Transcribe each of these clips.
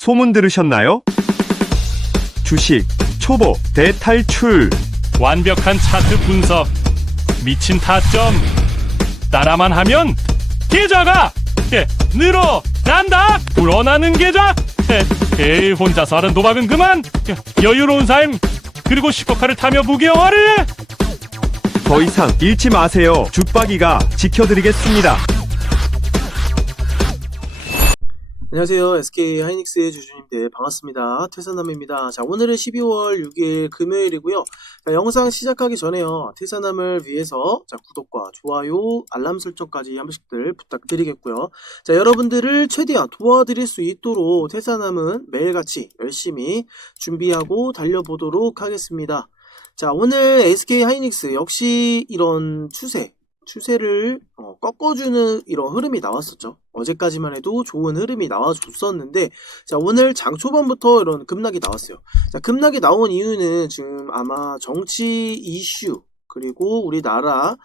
소문 들으셨나요? 주식 초보 대탈출. 완벽한 차트 분석, 미친 타점, 따라만 하면 계좌가 늘어난다. 불어나는 계좌. 에이, 혼자서 하는 도박은 그만. 여유로운 삶, 그리고 슈퍼카를 타며 무게영화를. 더 이상 잃지 마세요. 죽박이가 지켜드리겠습니다. 안녕하세요. SK 하이닉스의 주주님들 반갑습니다. 퇴사남입니다. 자, 오늘은 12월 6일 금요일이고요. 자, 영상 시작하기 전에요. 퇴사남을 위해서 구독과 좋아요, 알람 설정까지 한 번씩들 부탁드리겠고요. 자, 여러분들을 최대한 도와드릴 수 있도록 퇴사남은 매일같이 열심히 준비하고 달려보도록 하겠습니다. 자, 오늘 SK 하이닉스 역시 이런 추세를 꺾어주는 이런 흐름이 나왔었죠. 어제까지만 해도 좋은 흐름이 나와줬었는데, 자, 오늘 장 초반부터 이런 급락이 나왔어요. 자, 급락이 나온 이유는 지금 아마 정치 이슈, 그리고 우리나라에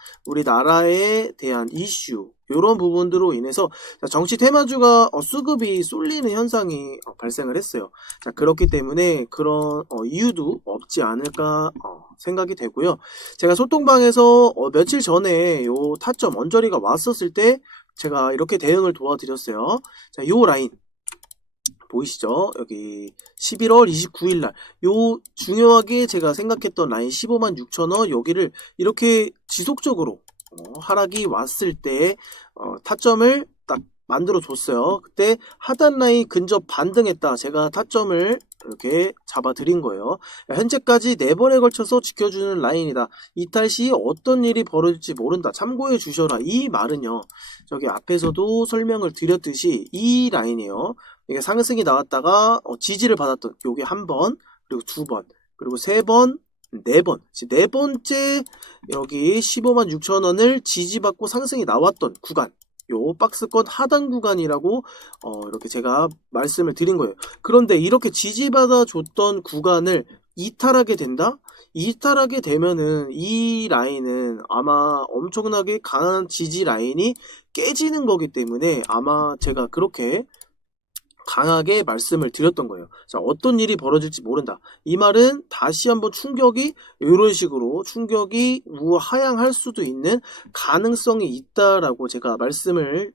대한 이슈, 이런 부분들로 인해서 정치 테마주가 수급이 쏠리는 현상이 발생을 했어요. 자, 그렇기 때문에 그런 이유도 없지 않을까 생각이 되고요. 제가 소통방에서 며칠 전에 요 타점 언저리가 왔었을 때 제가 이렇게 대응을 도와드렸어요. 자, 요 라인 보이시죠? 여기 11월 29일 날 요 중요하게 제가 생각했던 라인 15만 6천원, 여기를 이렇게 지속적으로 하락이 왔을 때 타점을 딱 만들어 줬어요. 그때 하단 라인 근접 반등했다, 제가 타점을 이렇게 잡아 드린 거예요. 현재까지 4번에 걸쳐서 지켜주는 라인이다. 이탈 시 어떤 일이 벌어질지 모른다, 참고해 주셔라. 이 말은요, 저기 앞에서도 설명을 드렸듯이 이 라인이에요. 이게 상승이 나왔다가 지지를 받았던 요게 한 번, 그리고 2번, 그리고 3번, 4번, 네 번째 여기 15만 6천원을 지지받고 상승이 나왔던 구간, 요 박스권 하단 구간이라고 이렇게 제가 말씀을 드린 거예요. 그런데 이렇게 지지받아 줬던 구간을 이탈하게 된다? 이탈하게 되면은 이 라인은 아마 엄청나게 강한 지지 라인이 깨지는 거기 때문에 아마 제가 그렇게 강하게 말씀을 드렸던 거예요. 자, 어떤 일이 벌어질지 모른다. 이 말은 다시 한번 충격이 이런 식으로 충격이 우하향할 수도 있는 가능성이 있다라고 제가 말씀을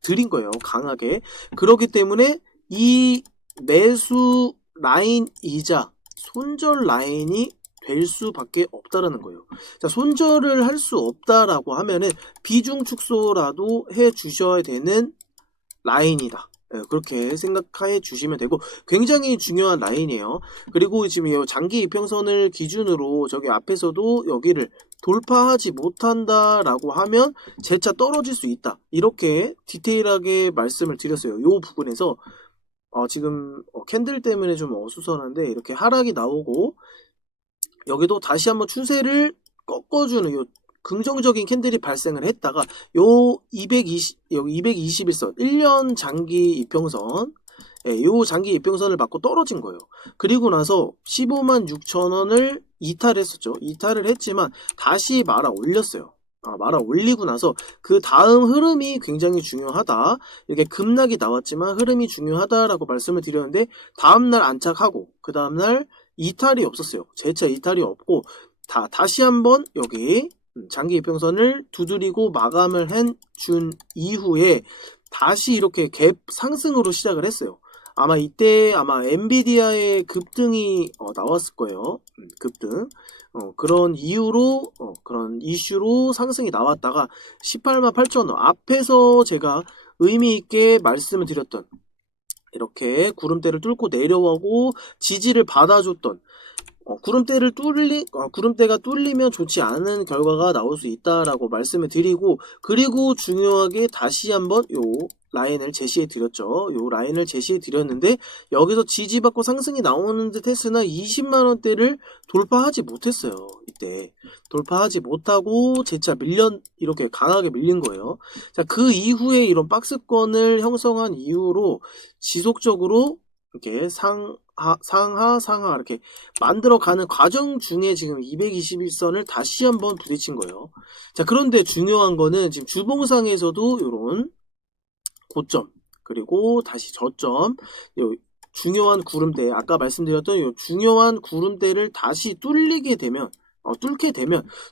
드린 거예요. 강하게. 그렇기 때문에 이 매수 라인이자 손절 라인이 될 수밖에 없다라는 거예요. 자, 손절을 할 수 없다라고 하면은 비중 축소라도 해 주셔야 되는 라인이다. 그렇게 생각해 주시면 되고, 굉장히 중요한 라인이에요. 그리고 지금 이 장기 이평선을 기준으로 저기 앞에서도 여기를 돌파하지 못한다라고 하면 재차 떨어질 수 있다, 이렇게 디테일하게 말씀을 드렸어요. 이 부분에서 지금 캔들 때문에 좀 어수선한데, 이렇게 하락이 나오고 여기도 다시 한번 추세를 꺾어주는 요 긍정적인 캔들이 발생을 했다가 요 221선 1년 장기 이평선, 요 장기 이평선을 맞고 떨어진 거예요. 그리고 나서 15만 6천원을 이탈했었죠. 이탈을 했지만 다시 말아 올렸어요. 말아 올리고 나서 그 다음 흐름이 굉장히 중요하다, 이렇게 급락이 나왔지만 흐름이 중요하다라고 말씀을 드렸는데, 다음날 안착하고 그 다음날 이탈이 없었어요. 재차 이탈이 없고 다시 한번 여기 장기 이평선을 두드리고 마감을 준 이후에 다시 이렇게 갭 상승으로 시작을 했어요. 아마 이때 엔비디아의 급등이 나왔을 거예요. 급등. 그런 이유로 그런 이슈로 상승이 나왔다가 18만 8천원 앞에서 제가 의미 있게 말씀을 드렸던, 이렇게 구름대를 뚫고 내려오고 지지를 받아줬던 구름대가 뚫리면 좋지 않은 결과가 나올 수 있다라고 말씀을 드리고, 그리고 중요하게 다시 한번 요 라인을 제시해 드렸죠. 요 라인을 제시해 드렸는데, 여기서 지지받고 상승이 나오는 듯 했으나 20만원대를 돌파하지 못했어요. 이때 돌파하지 못하고 재차 이렇게 강하게 밀린 거예요. 자, 그 이후에 이런 박스권을 형성한 이후로 지속적으로 이렇게 상하 이렇게 만들어가는 과정 중에 지금 221선을 다시 한번 부딪힌 거예요. 자, 그런데 중요한 거는 지금 주봉상에서도 이런 고점, 그리고 다시 저점, 중요한 구름대, 아까 말씀드렸던 이 중요한 구름대를 다시 뚫게 되면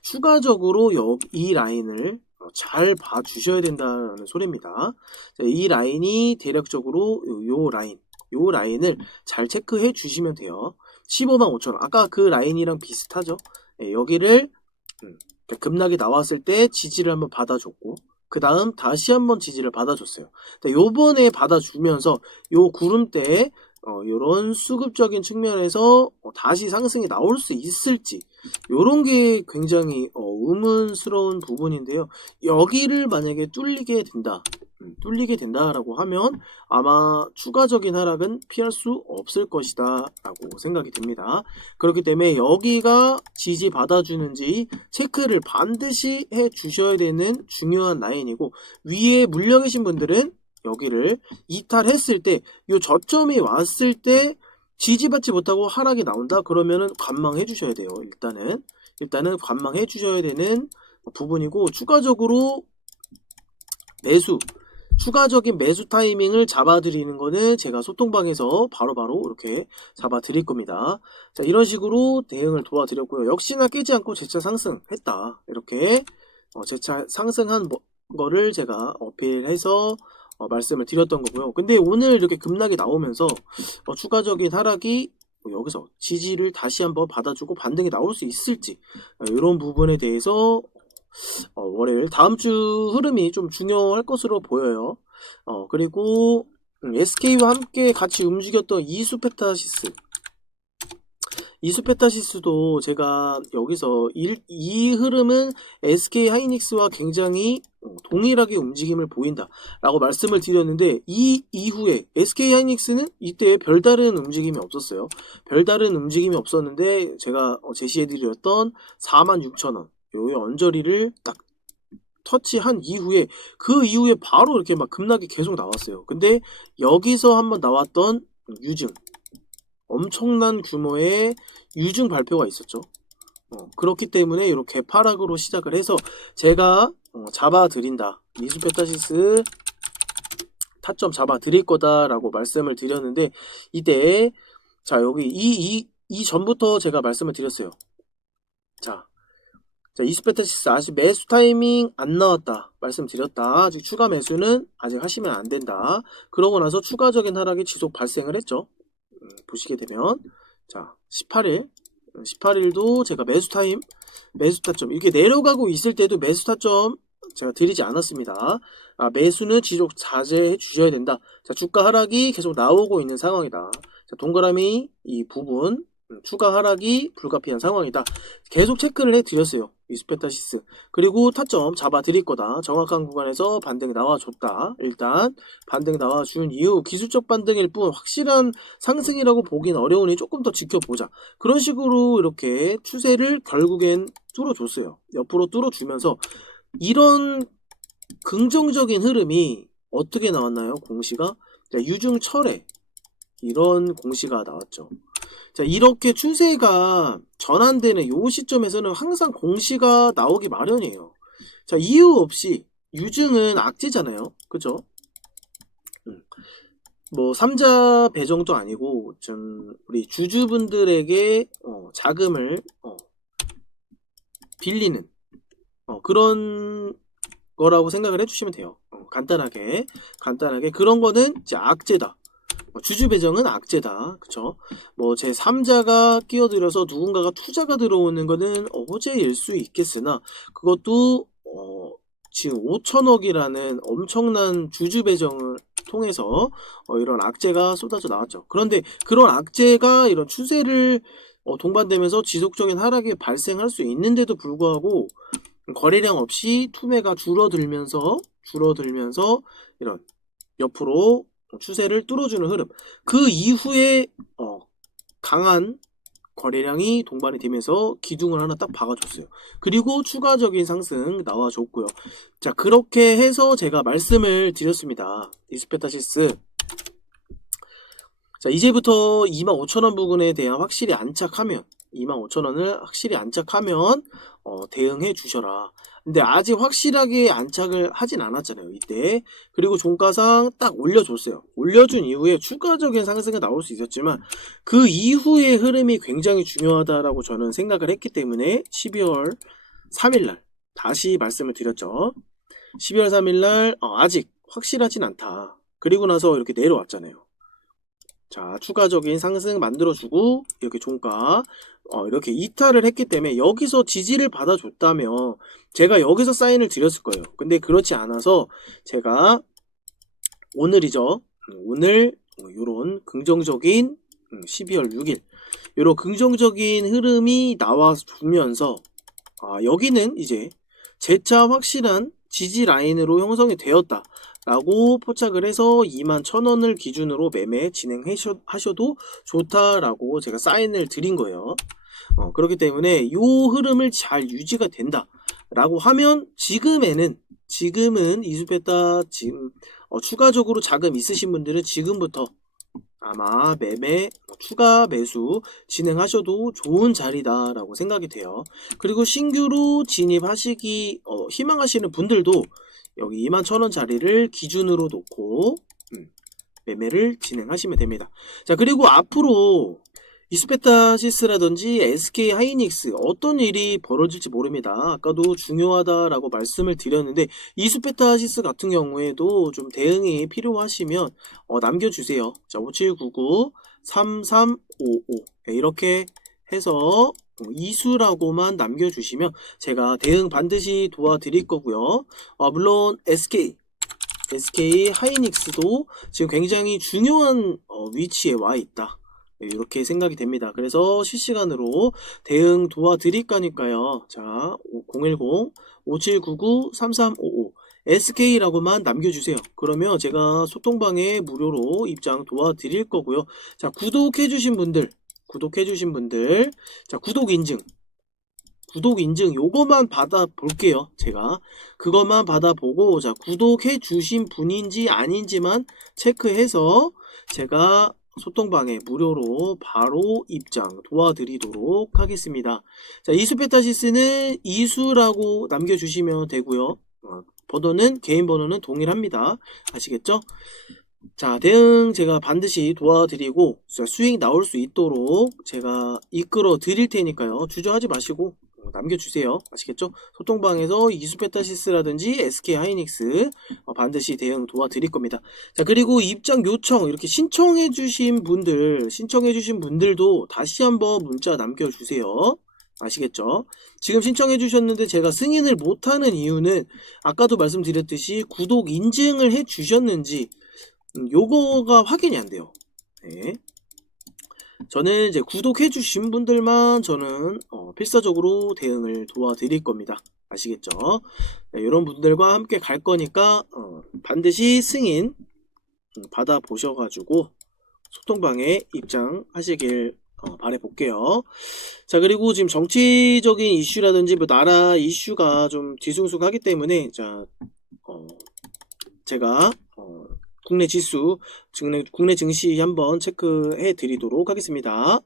추가적으로 이 라인을 잘 봐주셔야 된다는 소리입니다. 자, 이 라인이 대략적으로 요 라인을 잘 체크해 주시면 돼요. 155,000원. 아까 그 라인이랑 비슷하죠? 예, 여기를 급락이 나왔을 때 지지를 한번 받아줬고, 그 다음 다시 한번 지지를 받아줬어요. 요번에 받아주면서 요 구름대에 요런 수급적인 측면에서 다시 상승이 나올 수 있을지, 요런 게 굉장히 의문스러운 부분인데요. 여기를 만약에 뚫리게 된다라고 하면 아마 추가적인 하락은 피할 수 없을 것이다 라고 생각이 듭니다. 그렇기 때문에 여기가 지지 받아주는지 체크를 반드시 해 주셔야 되는 중요한 라인이고, 위에 물려 계신 분들은 여기를 이탈했을 때, 요 저점이 왔을 때 지지받지 못하고 하락이 나온다 그러면은 관망해 주셔야 돼요. 일단은 관망해 주셔야 되는 부분이고, 추가적인 매수 타이밍을 잡아드리는 거는 제가 소통방에서 바로바로 이렇게 잡아드릴 겁니다. 자, 이런 식으로 대응을 도와드렸고요. 역시나 깨지 않고 재차 상승했다. 이렇게 재차 상승한 거를 제가 어필해서 말씀을 드렸던 거고요. 근데 오늘 이렇게 급락이 나오면서 추가적인 하락이 여기서 지지를 다시 한번 받아주고 반등이 나올 수 있을지, 이런 부분에 대해서 월요일 다음 주 흐름이 좀 중요할 것으로 보여요. 그리고 SK와 함께 같이 움직였던 이수페타시스도 제가 여기서 이 흐름은 SK 하이닉스와 굉장히 동일하게 움직임을 보인다 라고 말씀을 드렸는데, 이 이후에 SK 하이닉스는 이때 별다른 움직임이 없었어요. 별다른 움직임이 없었는데 제가 제시해드렸던 46,000원 요 언저리를 딱 터치한 이후에, 그 이후에 바로 이렇게 막 급락이 계속 나왔어요. 근데 여기서 한번 나왔던 엄청난 규모의 유증 발표가 있었죠. 그렇기 때문에 이렇게 파락으로 시작을 해서 제가 잡아드린다, 이수페타시스 타점 잡아드릴 거다라고 말씀을 드렸는데, 이때 자 여기 이 전부터 제가 말씀을 드렸어요. 자, 이수페타시스 아직 매수 타이밍 안 나왔다 말씀드렸다. 아직 추가 매수는 아직 하시면 안 된다. 그러고 나서 추가적인 하락이 지속 발생을 했죠. 보시게 되면 자 18일도 제가 매수 타점 이렇게 내려가고 있을 때도 매수 타점 제가 드리지 않았습니다. 매수는 지속 자제해 주셔야 된다. 자, 주가 하락이 계속 나오고 있는 상황이다. 자, 동그라미 이 부분 추가 하락이 불가피한 상황이다. 계속 체크를 해드렸어요. 이수페타시스. 그리고 타점 잡아드릴 거다. 정확한 구간에서 반등이 나와줬다. 일단 반등 나와준 이후 기술적 반등일 뿐 확실한 상승이라고 보긴 어려우니 조금 더 지켜보자. 그런 식으로 이렇게 추세를 결국엔 뚫어줬어요. 옆으로 뚫어주면서 이런 긍정적인 흐름이 어떻게 나왔나요? 공시가 유중철회 이런 공시가 나왔죠. 자, 이렇게 추세가 전환되는 요 시점에서는 항상 공시가 나오기 마련이에요. 자, 이유 없이 유증은 악재잖아요. 그죠? 뭐 삼자 배정도 아니고 좀 우리 주주분들에게 자금을 빌리는 그런 거라고 생각을 해주시면 돼요. 간단하게 그런 거는 이제 악재다. 주주 배정은 악재다. 그쵸? 뭐 제 3자가 끼어들어서 누군가가 투자가 들어오는 거는 호재일 수 있겠으나, 그것도 지금 5천억이라는 엄청난 주주 배정을 통해서 이런 악재가 쏟아져 나왔죠. 그런데 그런 악재가 이런 추세를 동반되면서 지속적인 하락이 발생할 수 있는데도 불구하고 거래량 없이 투매가 줄어들면서 이런 옆으로 추세를 뚫어주는 흐름, 그 이후에 강한 거래량이 동반이 되면서 기둥을 하나 딱 박아줬어요. 그리고 추가적인 상승 나와줬고요. 자, 그렇게 해서 제가 말씀을 드렸습니다. 이수페타시스. 자, 이제부터 25,000원 부근에 대한 확실히 안착하면 25,000원을 확실히 안착하면 대응해 주셔라. 근데 아직 확실하게 안착을 하진 않았잖아요, 이때. 그리고 종가상 딱 올려줬어요. 올려준 이후에 추가적인 상승이 나올 수 있었지만 그 이후의 흐름이 굉장히 중요하다라고 저는 생각을 했기 때문에 12월 3일날 다시 말씀을 드렸죠. 12월 3일날 아직 확실하진 않다. 그리고 나서 이렇게 내려왔잖아요. 자, 추가적인 상승 만들어주고 이렇게 종가 이렇게 이탈을 했기 때문에 여기서 지지를 받아줬다면 제가 여기서 사인을 드렸을 거예요. 근데 그렇지 않아서 제가 오늘이죠. 오늘 이런 긍정적인 12월 6일 이런 긍정적인 흐름이 나와주면서 여기는 이제 재차 확실한 지지 라인으로 형성이 되었다 라고 포착을 해서 21,000원을 기준으로 매매 진행하셔도 좋다라고 제가 사인을 드린 거예요. 그렇기 때문에 이 흐름을 잘 유지가 된다 라고 하면 지금은 이수페타 지금 추가적으로 자금 있으신 분들은 지금부터 아마 매매 추가 매수 진행하셔도 좋은 자리다 라고 생각이 돼요. 그리고 신규로 진입하시기 희망하시는 분들도 여기 21,000원 자리를 기준으로 놓고 매매를 진행하시면 됩니다. 자, 그리고 앞으로 이스페타시스라든지 SK 하이닉스 어떤 일이 벌어질지 모릅니다. 아까도 중요하다라고 말씀을 드렸는데 이스페타시스 같은 경우에도 좀 대응이 필요하시면 남겨주세요. 자, 5799-3355 이렇게 해서 이수라고만 남겨주시면 제가 대응 반드시 도와드릴 거고요. 물론 SK 하이닉스도 지금 굉장히 중요한 위치에 와 있다. 이렇게 생각이 됩니다. 그래서 실시간으로 대응 도와드릴 거니까요. 자, 010-5799-3355 SK라고만 남겨주세요. 그러면 제가 소통방에 무료로 입장 도와드릴 거고요. 자, 구독해주신 분들 자, 구독 인증 요거만 받아 볼게요. 제가 그것만 받아보고 자, 구독해 주신 분인지 아닌지만 체크해서 제가 소통방에 무료로 바로 입장 도와드리도록 하겠습니다. 자, 이수페타시스는 이수라고 남겨주시면 되고요. 개인 번호는 동일합니다. 아시겠죠? 자, 대응 제가 반드시 도와드리고 수익 나올 수 있도록 제가 이끌어 드릴 테니까요. 주저하지 마시고 남겨주세요. 아시겠죠? 소통방에서 이수페타시스라든지 SK 하이닉스 반드시 대응 도와드릴 겁니다. 자, 그리고 입장 요청 이렇게 신청해주신 분들도 다시 한번 문자 남겨주세요. 아시겠죠? 지금 신청해주셨는데 제가 승인을 못하는 이유는 아까도 말씀드렸듯이 구독 인증을 해주셨는지 요거가 확인이 안 돼요. 네. 저는 이제 구독해주신 분들만 저는 필사적으로 대응을 도와드릴 겁니다. 아시겠죠? 네, 이런 분들과 함께 갈 거니까 반드시 승인 받아보셔가지고 소통방에 입장하시길 바라볼게요. 자, 그리고 지금 정치적인 이슈라든지 뭐 나라 이슈가 좀 뒤숭숭하기 때문에 자, 제가 국내 지수, 국내 증시 한번 체크해 드리도록 하겠습니다.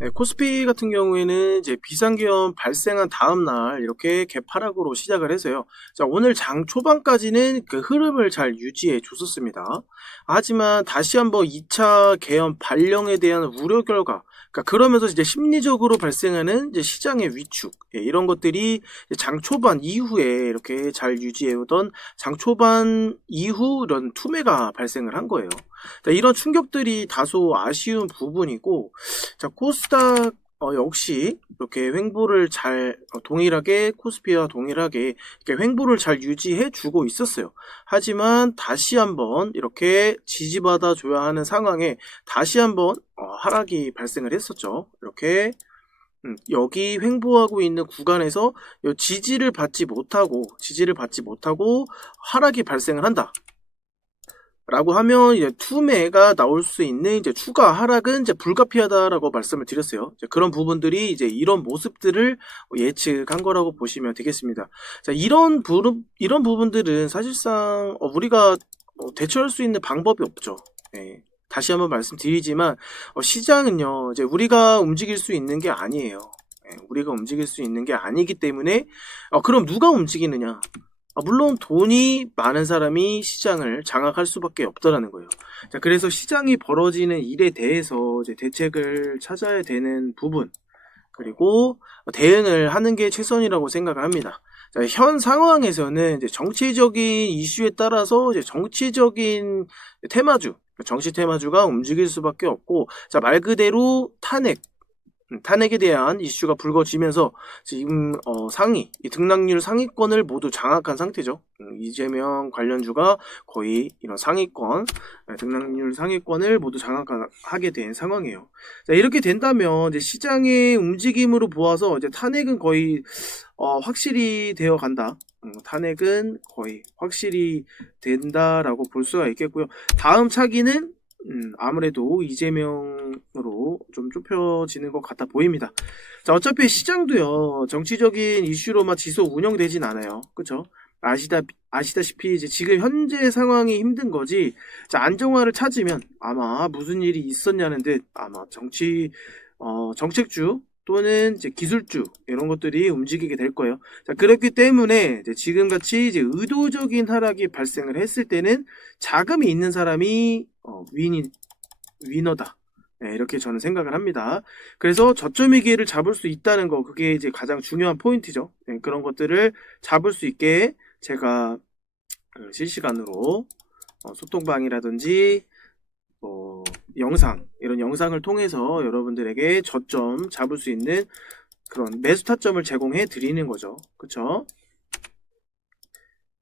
네, 코스피 같은 경우에는 이제 비상기업 발생한 다음날 이렇게 개파락으로 시작을 해서요. 자, 오늘 장 초반까지는 그 흐름을 잘 유지해 줬었습니다. 하지만 다시 한번 2차 계엄 발령에 대한 우려 결과, 그러면서 이제 심리적으로 발생하는 이제 시장의 위축, 이런 것들이 장 초반 이후에 이렇게 잘 유지해 오던 장 초반 이후 이런 투매가 발생을 한 거예요. 자, 이런 충격들이 다소 아쉬운 부분이고, 자, 코스닥 역시 이렇게 횡보를 잘 동일하게 코스피와 동일하게 이렇게 횡보를 잘 유지해 주고 있었어요. 하지만 다시 한번 이렇게 지지받아 줘야 하는 상황에 다시 한번 하락이 발생을 했었죠. 이렇게 여기 횡보하고 있는 구간에서 지지를 받지 못하고 하락이 발생을 한다. 라고 하면 이제 투매가 나올 수 있는 이제 추가 하락은 이제 불가피하다라고 말씀을 드렸어요. 이제 그런 부분들이 이제 이런 모습들을 예측한 거라고 보시면 되겠습니다. 자, 이런 부분들은 사실상 우리가 대처할 수 있는 방법이 없죠. 네. 다시 한번 말씀드리지만 시장은요, 이제 우리가 움직일 수 있는 게 아니에요. 우리가 움직일 수 있는 게 아니기 때문에 그럼 누가 움직이느냐? 물론 돈이 많은 사람이 시장을 장악할 수밖에 없다라는 거예요. 자, 그래서 시장이 벌어지는 일에 대해서 이제 대책을 찾아야 되는 부분, 그리고 대응을 하는 게 최선이라고 생각을 합니다. 자, 현 상황에서는 이제 정치적인 이슈에 따라서 이제 정치적인 테마주, 정치 테마주가 움직일 수밖에 없고, 자, 말 그대로 탄핵에 대한 이슈가 불거지면서 지금 이 등락률 상위권을 모두 장악한 상태죠. 이재명 관련주가 거의 이런 등락률 상위권을 모두 장악하게 된 상황이에요. 자, 이렇게 된다면 이제 시장의 움직임으로 보아서 이제 탄핵은 거의 확실히 되어 간다. 탄핵은 거의 확실히 된다라고 볼 수가 있겠고요. 다음 차기는 아무래도 이재명으로 좀 좁혀지는 것 같아 보입니다. 자, 어차피 시장도요, 정치적인 이슈로만 지속 운영되진 않아요. 그쵸? 아시다시피 이제 지금 현재 상황이 힘든 거지, 자, 안정화를 찾으면 아마 무슨 일이 있었냐는 듯 아마 정책주 또는 이제 기술주 이런 것들이 움직이게 될 거예요. 자, 그렇기 때문에 이제 지금같이 이제 의도적인 하락이 발생을 했을 때는 자금이 있는 사람이 위너다. 네, 이렇게 저는 생각을 합니다. 그래서 저점의 기회를 잡을 수 있다는 거, 그게 이제 가장 중요한 포인트죠. 네, 그런 것들을 잡을 수 있게 제가 실시간으로 소통방이라든지 이런 영상을 통해서 여러분들에게 저점 잡을 수 있는 그런 매수 타점을 제공해 드리는 거죠. 그쵸?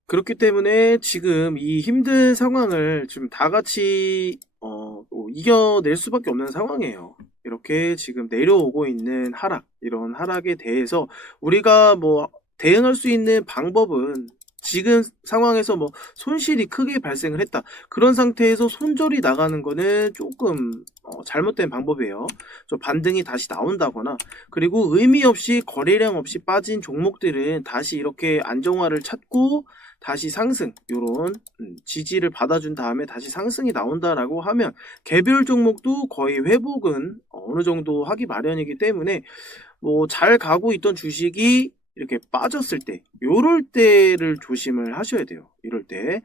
그렇기 때문에 지금 이 힘든 상황을 지금 다 같이 이겨낼 수밖에 없는 상황이에요. 이렇게 지금 내려오고 있는 이런 하락에 대해서 우리가 대응할 수 있는 방법은, 지금 상황에서 손실이 크게 발생을 했다, 그런 상태에서 손절이 나가는 거는 조금 잘못된 방법이에요. 좀 반등이 다시 나온다거나, 그리고 의미 없이 거래량 없이 빠진 종목들은 다시 이렇게 안정화를 찾고 다시 상승, 요런 지지를 받아준 다음에 다시 상승이 나온다라고 하면 개별 종목도 거의 회복은 어느 정도 하기 마련이기 때문에 잘 가고 있던 주식이 이렇게 빠졌을 때, 요럴 때를 조심을 하셔야 돼요. 이럴 때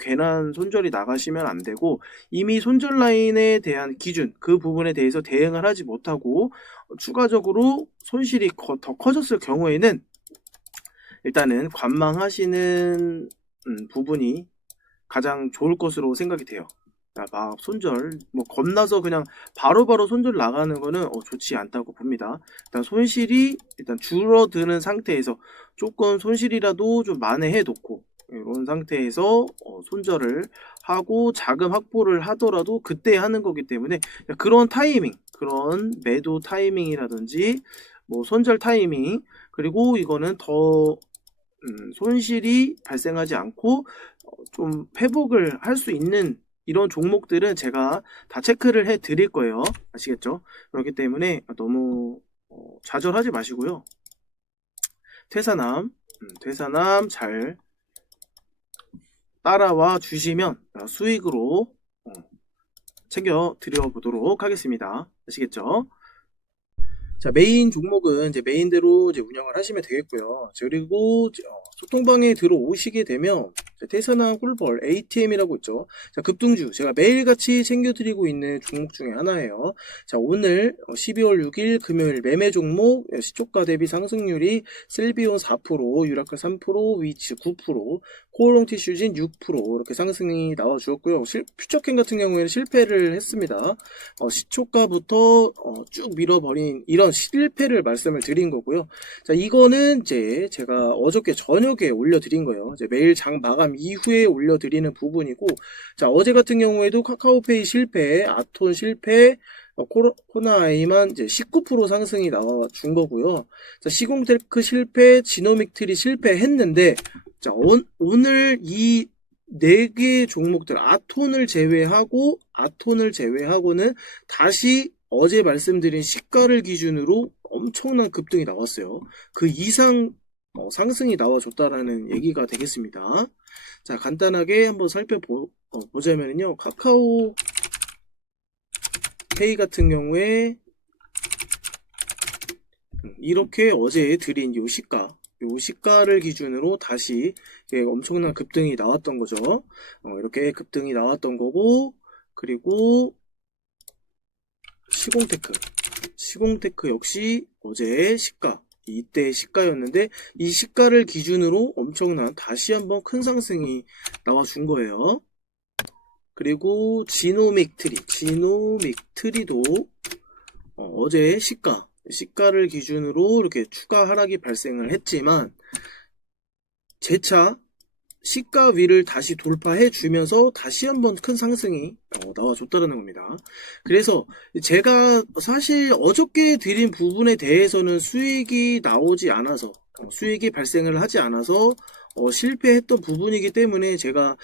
괜한 손절이 나가시면 안 되고, 이미 손절 라인에 대한 기준, 그 부분에 대해서 대응을 하지 못하고 추가적으로 손실이 더 커졌을 경우에는 일단은 관망하시는 부분이 가장 좋을 것으로 생각이 돼요. 막 손절, 겁나서 그냥 바로바로 손절 나가는 거는 좋지 않다고 봅니다. 일단 손실이 줄어드는 상태에서 조금 손실이라도 좀 만회해 놓고, 이런 상태에서 손절을 하고 자금 확보를 하더라도 그때 하는 거기 때문에, 그런 타이밍, 그런 매도 타이밍이라든지 손절 타이밍, 그리고 이거는 더 손실이 발생하지 않고 좀 회복을 할 수 있는 이런 종목들은 제가 다 체크를 해 드릴 거예요. 아시겠죠? 그렇기 때문에 너무 좌절하지 마시고요. 퇴사남 잘 따라와 주시면 수익으로 챙겨 드려 보도록 하겠습니다. 아시겠죠? 자, 메인 종목은 이제 메인대로 이제 운영을 하시면 되겠고요. 그리고 소통방에 들어오시게 되면 태산화 꿀벌 ATM이라고 있죠. 자, 급등주 제가 매일같이 챙겨드리고 있는 종목 중에 하나예요. 자, 오늘 12월 6일 금요일 매매 종목 시초가 대비 상승률이 셀비온 4%, 유라클 3%, 위치 9%, 코오롱 티슈진 6% 이렇게 상승이 나와 주었고요. 퓨처캔 같은 경우에는 실패를 했습니다. 시초가부터 쭉 밀어버린 이런 실패를 말씀을 드린 거고요. 자, 이거는 이제 제가 어저께 저녁에 올려드린 거예요. 이제 매일 장 마감 이후에 올려드리는 부분이고, 자, 어제 같은 경우에도 카카오페이 실패, 아톤 실패, 코나아이만 이제 19% 상승이 나와 준 거고요. 자, 시공테크 실패, 지노믹트리 실패했는데, 자, 오늘 이 4개 종목들, 아톤을 제외하고는 다시 어제 말씀드린 시가를 기준으로 엄청난 급등이 나왔어요. 그 이상 상승이 나와줬다라는 얘기가 되겠습니다. 자, 간단하게 한번 살펴보자면요. 카카오 페이 같은 경우에 이렇게 어제 드린 요 시가를 기준으로 다시 엄청난 급등이 나왔던 거죠. 이렇게 급등이 나왔던 거고, 그리고 시공테크 역시 어제 이때 시가였는데 이 시가를 기준으로 엄청난 다시 한번 큰 상승이 나와준 거예요. 그리고 지노믹트리도 어제 시가를 기준으로 이렇게 추가 하락이 발생을 했지만 재차 시가 위를 다시 돌파해 주면서 다시 한번 큰 상승이 나와줬다는 겁니다. 그래서 제가 사실 어저께 드린 부분에 대해서는 수익이 나오지 않아서 수익이 발생을 하지 않아서 실패했던 부분이기 때문에 제가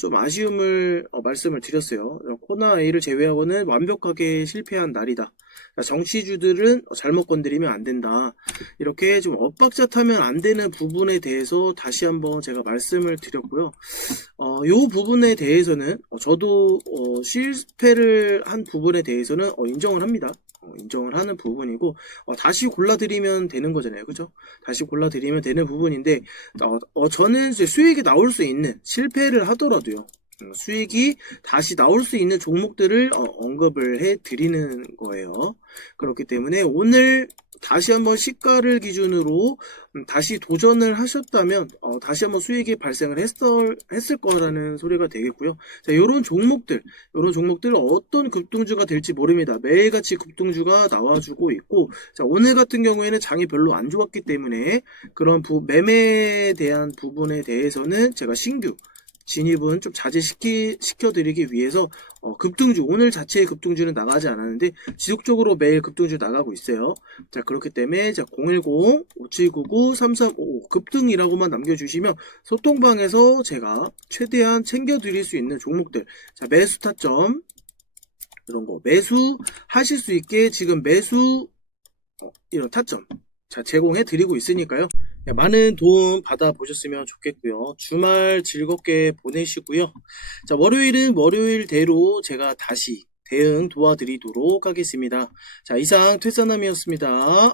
좀 아쉬움을 말씀을 드렸어요. 코나 A를 제외하고는 완벽하게 실패한 날이다. 정치주들은 잘못 건드리면 안 된다. 이렇게 좀 엇박자 타면 안 되는 부분에 대해서 다시 한번 제가 말씀을 드렸고요. 요 부분에 대해서는 저도 실패를 한 부분에 대해서는 인정을 합니다. 인정을 하는 부분이고 다시 골라드리면 되는 거잖아요. 그죠? 다시 골라드리면 되는 부분인데 저는 이제 수익이 나올 수 있는 실패를 하더라도요. 수익이 다시 나올 수 있는 종목들을 언급을 해 드리는 거예요. 그렇기 때문에 오늘 다시 한번 시가를 기준으로 다시 도전을 하셨다면 다시 한번 수익이 발생을 했을 거라는 소리가 되겠고요. 자, 요런 종목들 어떤 급등주가 될지 모릅니다. 매일같이 급등주가 나와주고 있고, 자, 오늘 같은 경우에는 장이 별로 안 좋았기 때문에 그런 매매에 대한 부분에 대해서는 제가 신규 진입은 좀 자제시켜드리기 위해서 급등주, 오늘 자체의 급등주는 나가지 않았는데 지속적으로 매일 급등주 나가고 있어요. 자, 그렇기 때문에 010-5799-3355 급등이라고만 남겨주시면 소통방에서 제가 최대한 챙겨드릴 수 있는 종목들, 자, 매수 타점 이런 거 매수하실 수 있게 지금 이런 타점 제공해 드리고 있으니까요. 많은 도움 받아보셨으면 좋겠고요. 주말 즐겁게 보내시고요. 자, 월요일은 월요일대로 제가 다시 대응 도와드리도록 하겠습니다. 자, 이상 퇴사남이었습니다.